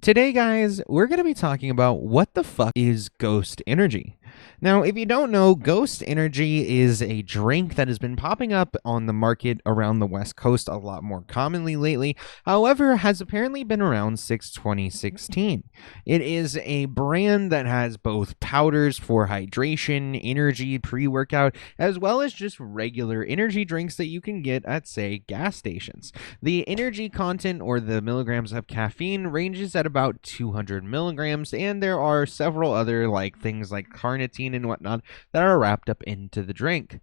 Today, guys, we're going to be talking about what the fuck is ghost energy. Now, if you don't know, ghost energy is a drink that has been popping up on the market around the West Coast a lot more commonly lately. However, has apparently been around since 2016. It is a brand that has both powders for hydration, energy, pre-workout, as well as just regular energy drinks that you can get at, say, gas stations. The energy content or the milligrams of caffeine ranges at about 200 milligrams, and there are several other things like carnitine and whatnot that are wrapped up into the drink.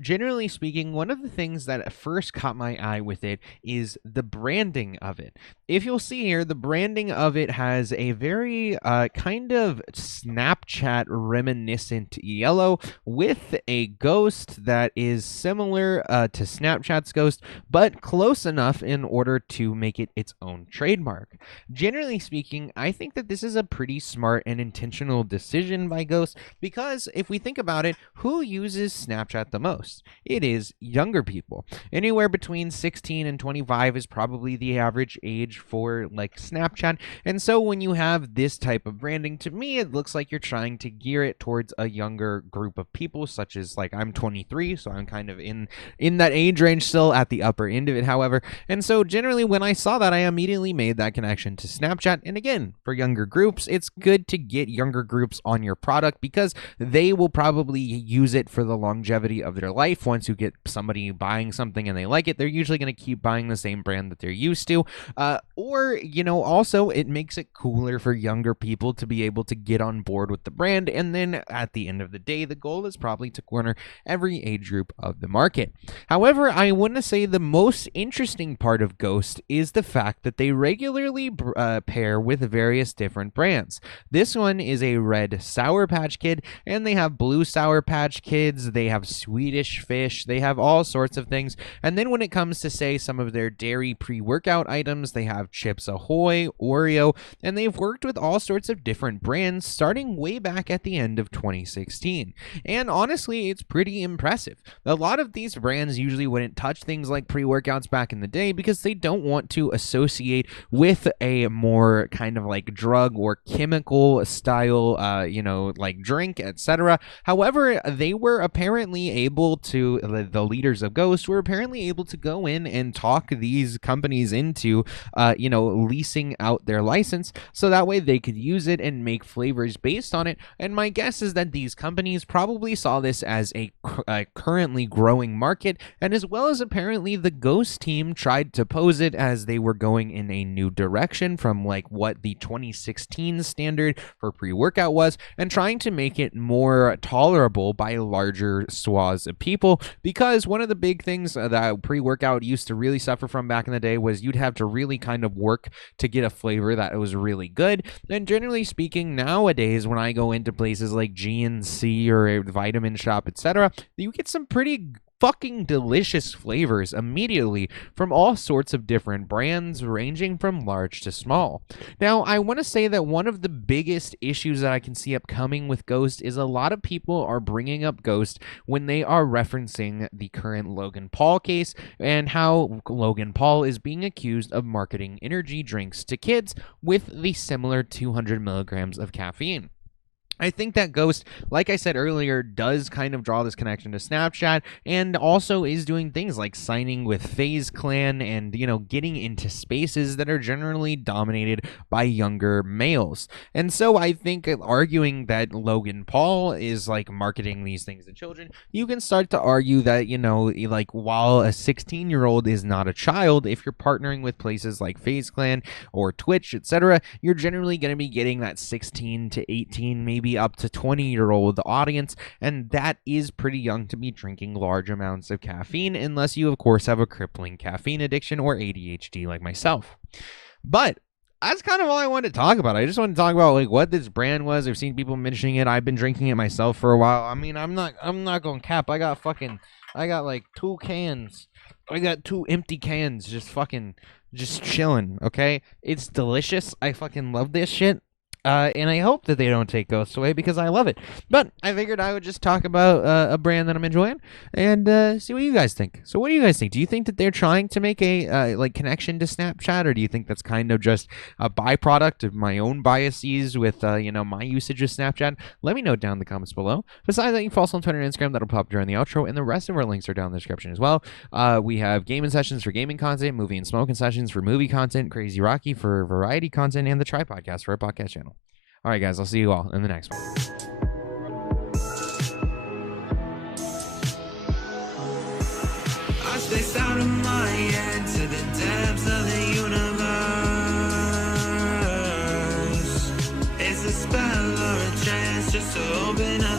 Generally speaking, one of the things that first caught my eye with it is the branding of it. If you'll see here, the branding of it has a very kind of Snapchat reminiscent yellow with a ghost that is similar to Snapchat's ghost, but close enough in order to make it its own trademark. Generally speaking, I think that this is a pretty smart and intentional decision by Ghost because if we think about it, who uses Snapchat the most? It is younger people. Anywhere between 16 and 25 is probably the average age for Snapchat. And so when you have this type of branding, to me, it looks like you're trying to gear it towards a younger group of people, such as I'm 23, so I'm kind of in that age range still at the upper end of it, however. And so generally when I saw that, I immediately made that connection to Snapchat. And again, for younger groups, it's good to get younger groups on your product because they will probably use it for the longevity of their life. Once you get somebody buying something and they like it, they're usually going to keep buying the same brand that they're used to. Also it makes it cooler for younger people to be able to get on board with the brand. And then at the end of the day, the goal is probably to corner every age group of the market. However, I want to say the most interesting part of Ghost is the fact that they regularly pair with various different brands. This one is a red Sour Patch Kid, and they have blue Sour Patch Kids, they have Swedish Fish, they have all sorts of things. And then when it comes to, say, some of their dairy pre-workout items, they have Chips Ahoy, Oreo, and they've worked with all sorts of different brands starting way back at the end of 2016. And honestly, it's pretty impressive. A lot of these brands usually wouldn't touch things like pre-workouts back in the day because they don't want to associate with a more kind of drug or chemical style drink, etc. However, they were apparently able to, the leaders of Ghost were apparently able to go in and talk these companies into leasing out their license so that way they could use it and make flavors based on it. And my guess is that these companies probably saw this as a currently growing market, and as well as apparently the Ghost team tried to pose it as they were going in a new direction from what the 2016 standard for pre-workout was, and trying to make it more tolerable by larger swaths of people. Because one of the big things that pre-workout used to really suffer from back in the day was you'd have to really kind of work to get a flavor that was really good. And generally speaking, nowadays when I go into places like GNC or a Vitamin Shop, etc., you get some pretty fucking delicious flavors immediately from all sorts of different brands ranging from large to small. Now, I want to say that one of the biggest issues that I can see upcoming with Ghost is a lot of people are bringing up Ghost when they are referencing the current Logan Paul case and how Logan Paul is being accused of marketing energy drinks to kids with the similar 200 milligrams of caffeine. I think that Ghost, like I said earlier, does kind of draw this connection to Snapchat and also is doing things like signing with FaZe Clan and, getting into spaces that are generally dominated by younger males. And so I think arguing that Logan Paul is marketing these things to children, you can start to argue that, while a 16-year-old is not a child, if you're partnering with places like FaZe Clan or Twitch, etc., you're generally going to be getting that 16 to 18, maybe up to 20-year-old audience, and that is pretty young to be drinking large amounts of caffeine, unless you, of course, have a crippling caffeine addiction or ADHD like myself. But that's kind of all I wanted to talk about. I just want to talk about what this brand was. I've seen people mentioning it. I've been drinking it myself for a while. I mean, I'm not going cap. I got 2 cans. I got 2 empty cans just chilling, okay? It's delicious. I fucking love this shit. And I hope that they don't take Ghost away because I love it. But I figured I would just talk about a brand that I'm enjoying and see what you guys think. So what do you guys think? Do you think that they're trying to make a like connection to Snapchat, or do you think that's kind of just a byproduct of my own biases with my usage of Snapchat? Let me know down in the comments below. Besides that, you can follow us on Twitter and Instagram. That'll pop during the outro, and the rest of our links are down in the description as well. We have gaming sessions for gaming content, movie and smoking sessions for movie content, CrazyRocky for variety content, and the Try Podcast for our podcast channel. All right, guys, I'll see you all in the next one. I spaced out of my head to the depths of the universe. It's a spell or a chance just to open up.